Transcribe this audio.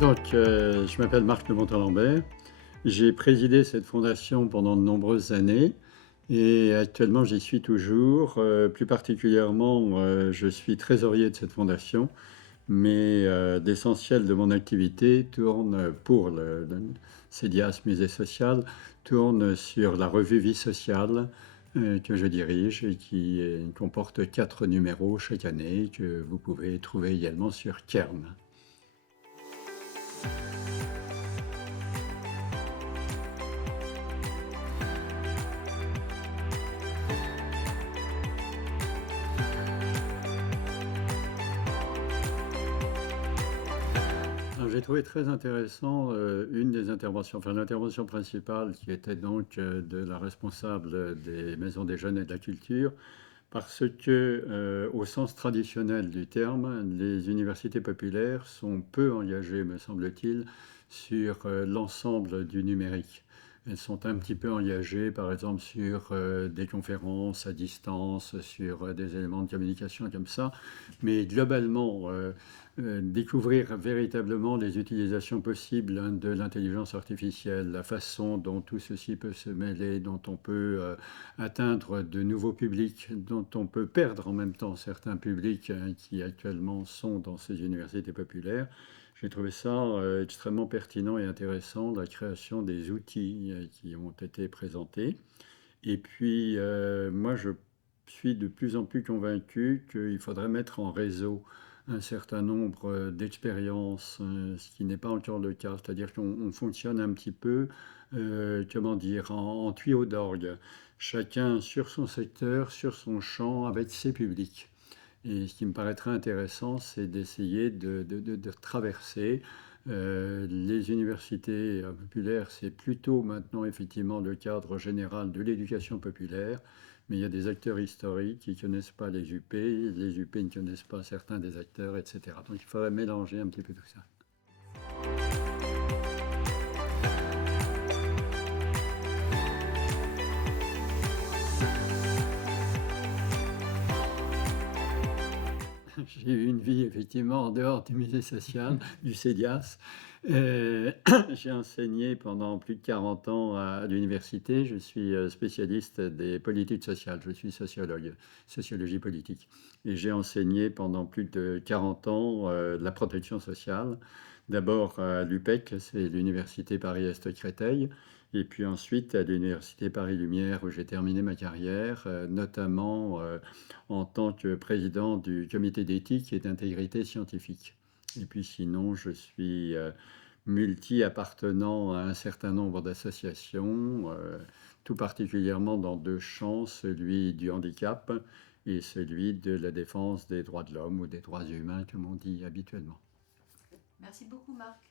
Je m'appelle Marc de Montalembert. J'ai présidé cette fondation pendant de nombreuses années et actuellement j'y suis toujours. Plus particulièrement, je suis trésorier de cette fondation, mais l'essentiel de mon activité tourne pour le CEDIAS Musée Social, tourne sur la revue Vie Sociale que je dirige et qui comporte 4 numéros chaque année que vous pouvez trouver également sur Kern. Alors, j'ai trouvé très intéressant une des interventions, enfin l'intervention principale qui était donc de la responsable des maisons des jeunes et de la culture, parce que au sens traditionnel du terme, les universités populaires sont peu engagées, me semble-t-il, sur l'ensemble du numérique. Elles sont un petit peu engagées, par exemple, sur des conférences à distance, sur des éléments de communication comme ça, mais globalement, découvrir véritablement les utilisations possibles de l'intelligence artificielle, la façon dont tout ceci peut se mêler, dont on peut atteindre de nouveaux publics, dont on peut perdre en même temps certains publics qui actuellement sont dans ces universités populaires. J'ai trouvé ça extrêmement pertinent et intéressant, la création des outils qui ont été présentés. Et puis, moi, je suis de plus en plus convaincu qu'il faudrait mettre en réseau un certain nombre d'expériences, ce qui n'est pas encore le cas. C'est-à-dire qu'on fonctionne un petit peu, comment dire, en tuyau d'orgue. Chacun sur son secteur, sur son champ, avec ses publics. Et ce qui me paraîtrait intéressant, c'est d'essayer de traverser. Les universités populaires, c'est plutôt maintenant effectivement le cadre général de l'éducation populaire, mais il y a des acteurs historiques qui ne connaissent pas les UP ne connaissent pas certains des acteurs, etc. Donc il faudrait mélanger un petit peu tout ça. J'ai eu une vie effectivement en dehors du musée social, du CEDIAS. Euh, j'ai enseigné pendant plus de 40 ans à l'université. Je suis spécialiste des politiques sociales. Je suis sociologue, sociologie politique. Et j'ai enseigné pendant plus de 40 ans la protection sociale. D'abord à l'UPEC, c'est l'université Paris-Est-Créteil. Et puis ensuite à l'université Paris-Lumière où j'ai terminé ma carrière, notamment en tant que président du comité d'éthique et d'intégrité scientifique. Et puis sinon, je suis multi-appartenant à un certain nombre d'associations, tout particulièrement dans deux champs, celui du handicap et celui de la défense des droits de l'homme ou des droits humains, comme on dit habituellement. Merci beaucoup, Marc.